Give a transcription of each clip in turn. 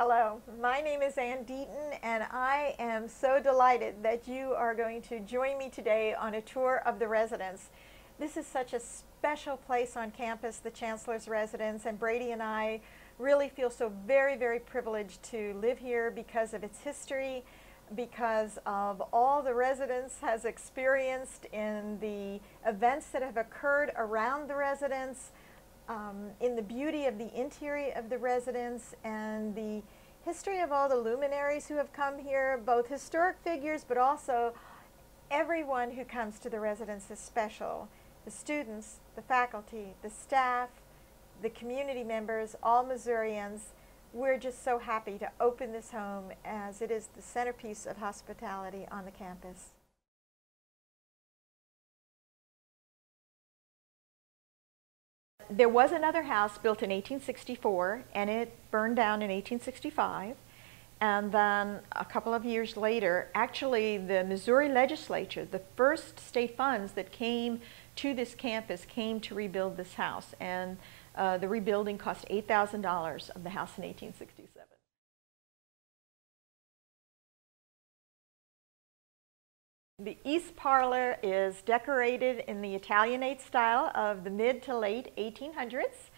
Hello, my name is Ann Deaton, and I am so delighted that you are going to join me today on a tour of the residence. This is such a special place on campus, the Chancellor's residence, and Brady and I really feel so very privileged to live here because of its history, because of all the residence has experienced in the events that have occurred around the residence, in the beauty of the interior of the residence and the history of all the luminaries who have come here, both historic figures, but also everyone who comes to the residence is special. The students, the faculty, the staff, the community members, all Missourians. We're just so happy to open this home as it is the centerpiece of hospitality on the campus. There was another house built in 1864, and it burned down in 1865. And then a couple of years later, actually the Missouri legislature, the first state funds that came to this campus came to rebuild this house. And the rebuilding cost $8,000 of the house in 1867. The east parlor is decorated in the Italianate style of the mid to late 1800s,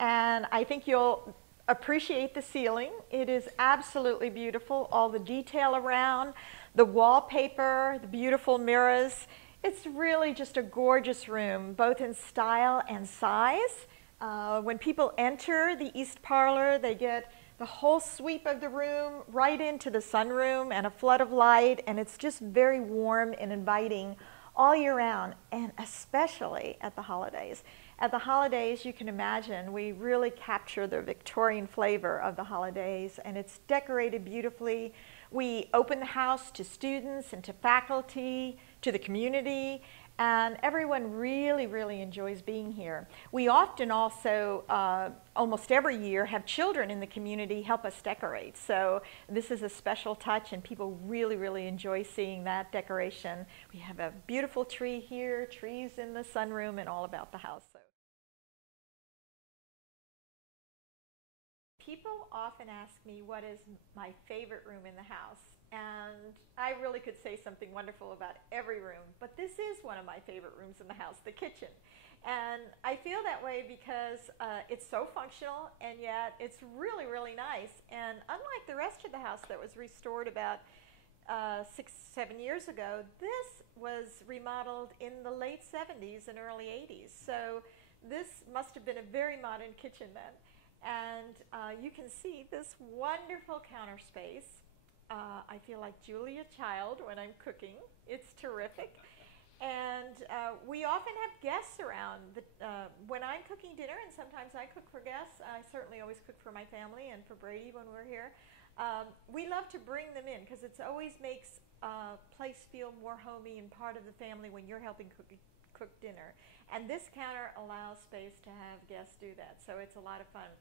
and I think you'll appreciate the ceiling. It is absolutely beautiful, all the detail around, the wallpaper, the beautiful mirrors. It's really just a gorgeous room, both in style and size. When people enter the east parlor, they get the whole sweep of the room right into the sunroom and a flood of light, and it's just very warm and inviting all year round, and especially at the holidays. At the holidays, you can imagine, we really capture the Victorian flavor of the holidays, and it's decorated beautifully. We open the house to students and to faculty, to the community, and everyone really enjoys being here. We often also, almost every year, have children in the community help us decorate. So this is a special touch, and people really enjoy seeing that decoration. We have a beautiful tree here, trees in the sunroom, and all about the house. So people often ask me what is my favorite room in the house. And I really could say something wonderful about every room, but this is one of my favorite rooms in the house, the kitchen. And I feel that way because it's so functional, and yet it's really nice. And unlike the rest of the house that was restored about 6-7 years ago, this was remodeled in the late 70s and early 80s. So this must have been a very modern kitchen then. And you can see this wonderful counter space. I feel like Julia Child when I'm cooking. It's terrific. And we often have guests around. When I'm cooking dinner, and sometimes I cook for guests, I certainly always cook for my family and for Brady when we're here. We love to bring them in because it always makes a place feel more homey and part of the family when you're helping cook dinner. And this counter allows space to have guests do that, so it's a lot of fun.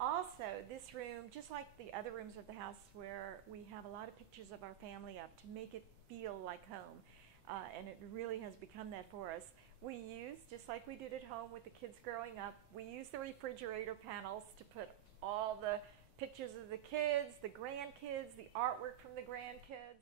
Also, this room, just like the other rooms of the house where we have a lot of pictures of our family up to make it feel like home, and it really has become that for us. We use, just like we did at home with the kids growing up, we use the refrigerator panels to put all the pictures of the kids, the grandkids, the artwork from the grandkids.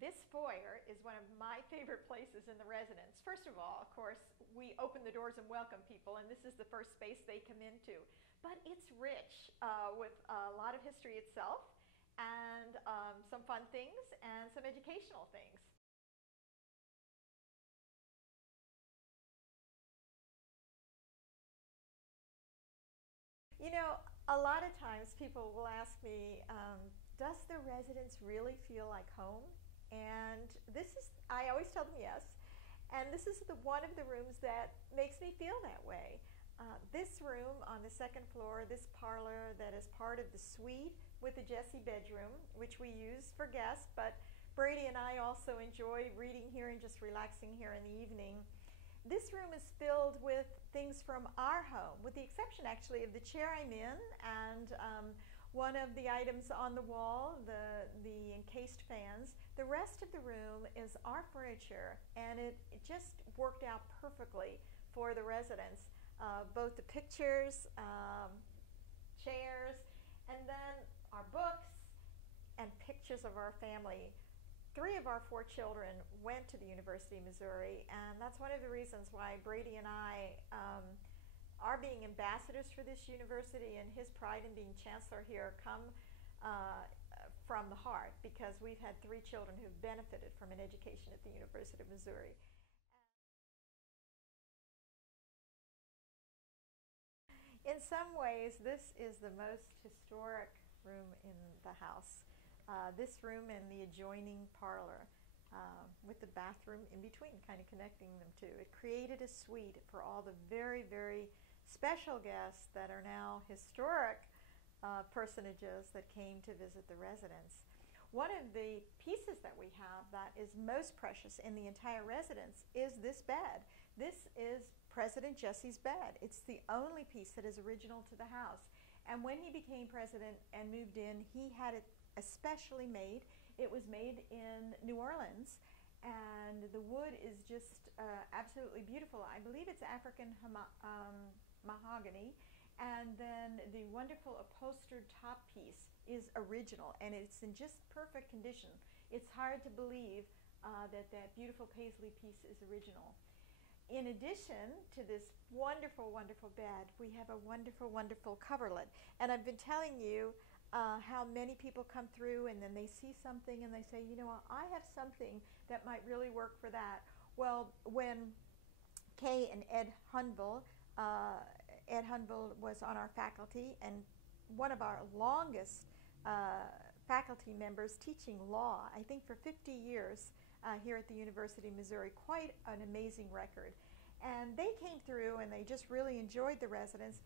This foyer is one of my favorite places in the residence. First of all, of course, we open the doors and welcome people, and this is the first space they come into. But it's rich with a lot of history itself, and some fun things, and some educational things. You know, a lot of times people will ask me, does the residence really feel like home? And I always tell them yes. And this is one of the rooms that makes me feel that way. This room on the second floor, this parlor that is part of the suite with the Jessie bedroom, which we use for guests, but Brady and I also enjoy reading here and just relaxing here in the evening. This room is filled with things from our home, with the exception actually of the chair I'm in and one of the items on the wall, the encased fans. The rest of the room is our furniture, and it just worked out perfectly for the residents. both the pictures, chairs, and then our books and pictures of our family. 3 of our 4 children went to the University of Missouri, and that's one of the reasons why Brady and I are being ambassadors for this university, and his pride in being chancellor here come from the heart, because we've had 3 children who've benefited from an education at the University of Missouri. In some ways, this is the most historic room in the house. This room and the adjoining parlor, with the bathroom in between, kind of connecting them two. It created a suite for all the very, very special guests that are now historic personages that came to visit the residence. One of the pieces that we have that is most precious in the entire residence is this bed. This is President Jesse's bed. It's the only piece that is original to the house. And when he became president and moved in, he had it especially made. It was made in New Orleans, and the wood is just absolutely beautiful. I believe it's African mahogany, and then the wonderful upholstered top piece is original, and it's in just perfect condition. It's hard to believe that beautiful paisley piece is original. In addition to this wonderful, wonderful bed, we have a wonderful, wonderful coverlet. And I've been telling you how many people come through and then they see something and they say, you know, I have something that might really work for that. Well, when Kay and Ed Hunville was on our faculty, and one of our longest faculty members teaching law, I think for 50 years here at the University of Missouri, quite an amazing record. And they came through and they just really enjoyed the residence.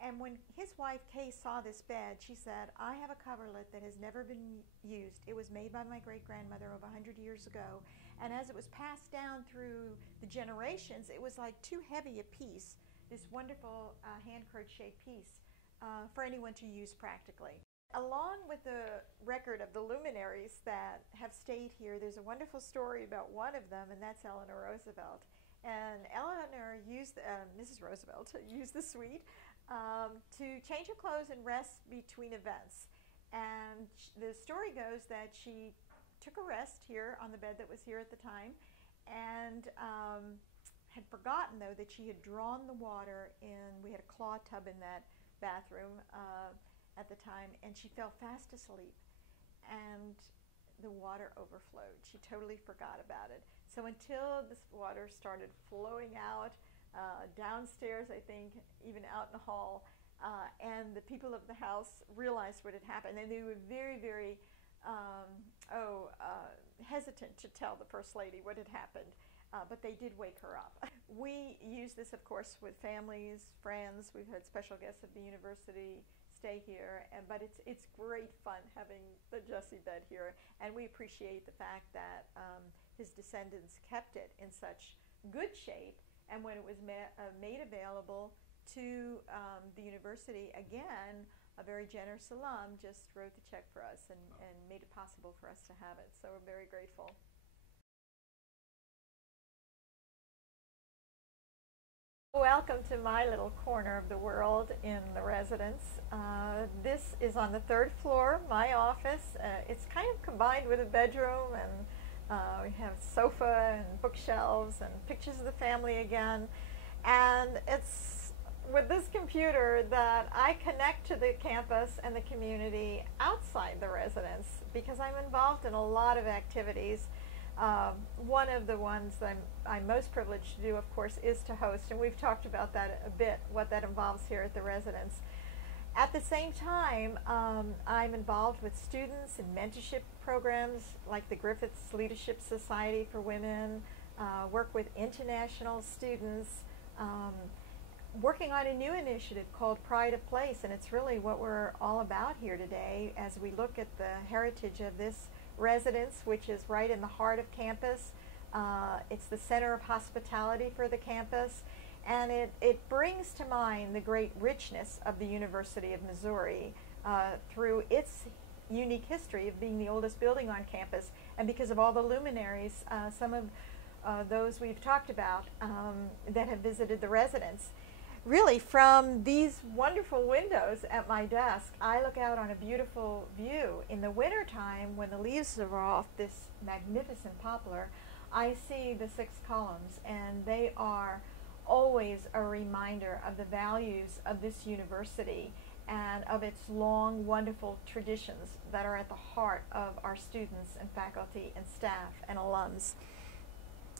And when his wife Kay saw this bed, she said, I have a coverlet that has never been used. It was made by my great-grandmother over 100 years ago. And as it was passed down through the generations, it was like too heavy a piece, this wonderful hand-crochet piece for anyone to use practically. Along with the record of the luminaries that have stayed here, there's a wonderful story about one of them, and that's Eleanor Roosevelt. And Eleanor used, Mrs. Roosevelt, used the suite to change her clothes and rest between events. And the story goes that she took a rest here on the bed that was here at the time, and had forgotten, though, that she had drawn the water in. We had a claw tub in that bathroom at the time, and she fell fast asleep, and the water overflowed. She totally forgot about it. So until this water started flowing out downstairs, I think, even out in the hall, and the people of the house realized what had happened, and they were very, very hesitant to tell the First Lady what had happened, but they did wake her up. We use this, of course, with families, friends. We've had special guests at the university stay here, but it's great fun having the Jesse bed here, and we appreciate the fact that his descendants kept it in such good shape, and when it was made available to the university, again, a very generous alum just wrote the check for us and made it possible for us to have it, so we're very grateful. Welcome to my little corner of the world in the residence. This is on the 3rd floor, my office. It's kind of combined with a bedroom, and we have sofa and bookshelves and pictures of the family again. And it's with this computer that I connect to the campus and the community outside the residence, because I'm involved in a lot of activities. One of the ones that I'm most privileged to do, of course, is to host, and we've talked about that a bit, what that involves here at the residence. At the same time, I'm involved with students in mentorship programs like the Griffiths Leadership Society for Women, work with international students, working on a new initiative called Pride of Place, and it's really what we're all about here today as we look at the heritage of this residence, which is right in the heart of campus. It's the center of hospitality for the campus, and it brings to mind the great richness of the University of Missouri through its unique history of being the oldest building on campus, and because of all the luminaries, some of those we've talked about that have visited the residence. really, from these wonderful windows at my desk, I look out on a beautiful view. In the wintertime, when the leaves are off this magnificent poplar, I see the 6 columns, and they are always a reminder of the values of this university and of its long, wonderful traditions that are at the heart of our students and faculty and staff and alums.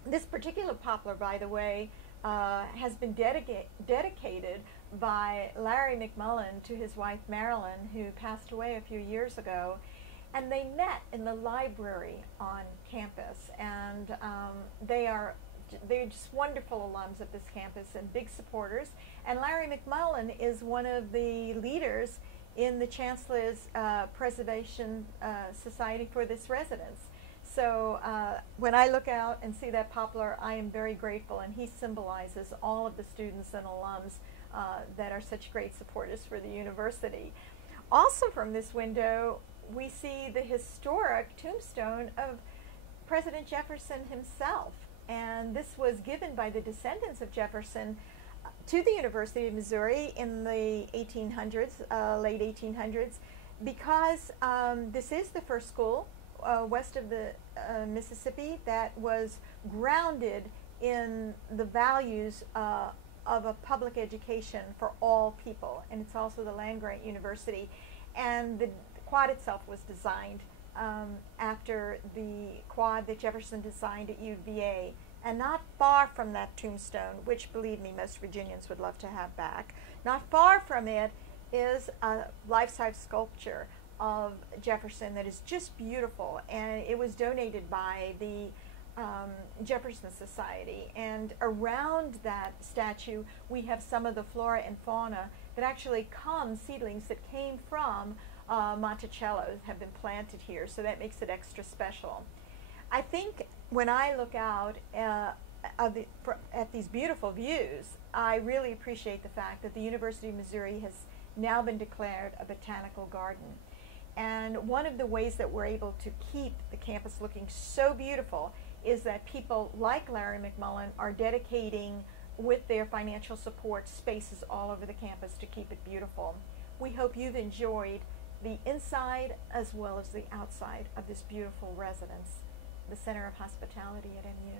This particular poplar, by the way, has been dedicated by Larry McMullen to his wife Marilyn, who passed away a few years ago. And they met in the library on campus, and they're just wonderful alums of this campus and big supporters. And Larry McMullen is one of the leaders in the Chancellor's Preservation Society for this residence. So when I look out and see that poplar, I am very grateful, and he symbolizes all of the students and alums that are such great supporters for the university. Also from this window, we see the historic tombstone of President Jefferson himself. And this was given by the descendants of Jefferson to the University of Missouri in the 1800s, late 1800s, because this is the first school west of the Mississippi that was grounded in the values of a public education for all people. And it's also the land-grant university. And the quad itself was designed after the quad that Jefferson designed at UVA, and not far from that tombstone, which, believe me, most Virginians would love to have back. Not far from it is a life-size sculpture of Jefferson that is just beautiful, and it was donated by the Jefferson Society. And around that statue, we have some of the flora and fauna that actually seedlings that came from Monticello have been planted here, so that makes it extra special. I think when I look out at these beautiful views, I really appreciate the fact that the University of Missouri has now been declared a botanical garden. And one of the ways that we're able to keep the campus looking so beautiful is that people like Larry McMullen are dedicating, with their financial support, spaces all over the campus to keep it beautiful. We hope you've enjoyed the inside as well as the outside of this beautiful residence, the Center of Hospitality at MU.